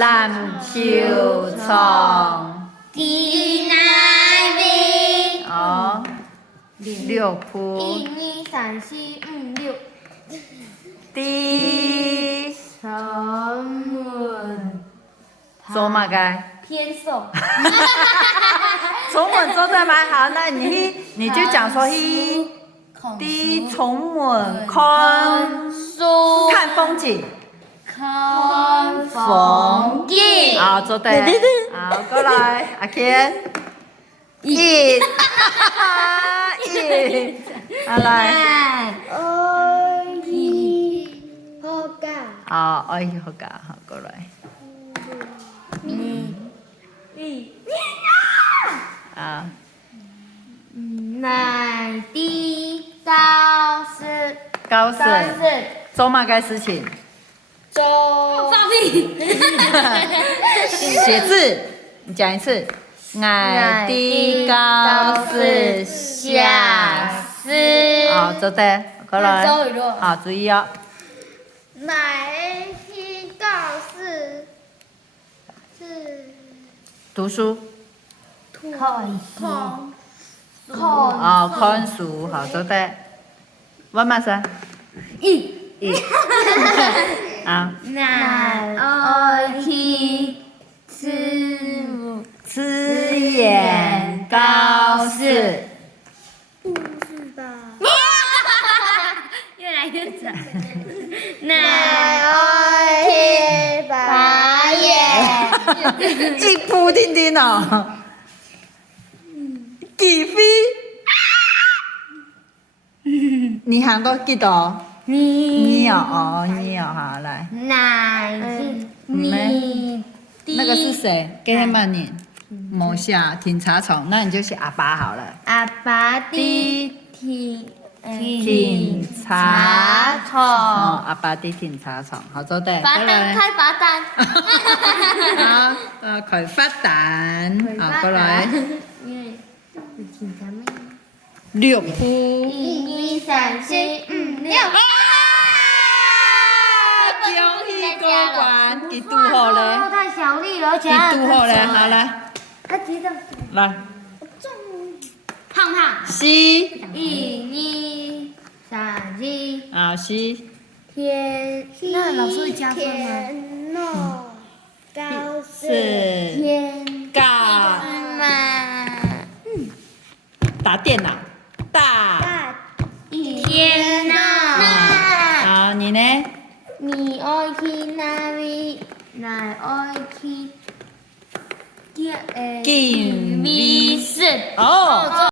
篮球场。地那边。哦，六铺。1、2、3、4、5、6。地城门。做嘛该？偏瘦。崇文做对吗？好，那你就讲说第崇文看书。看风景。看风景。好，做对。好，过来，阿谦。一，好来。好噶。好，哎呦，好噶，好过来。啊。乃的高士。高盛。做嘛该事情？放屁。写字，你讲一次。爱的高士下士。好，做对，过来。好，注意哦。乃的高士是读书。看书，好，做对。我马上。一。好。乃爱去吃眼高士。越来越长。乃爱去拔眼。一步丁丁哦。几飞？你喊到几多？你哦，好来。乃你那个是谁？给他们念。某下停茶虫，那你就写阿爸好了。阿爸的停茶虫。阿爸的停茶虫，好做对。罚单开罚单。好，开罚单，好过来。六铺。1、2、3、4、5、6。恭喜过关，你读好了。太小力了，而且你读好了，好来。他急的。来。胖胖。西。 1、2、3、4。好，西。那老师会加分吗？高是。天嘎。打电脑。大。天哪！好，你呢？你爱去哪里？乃爱去见见美食。哦。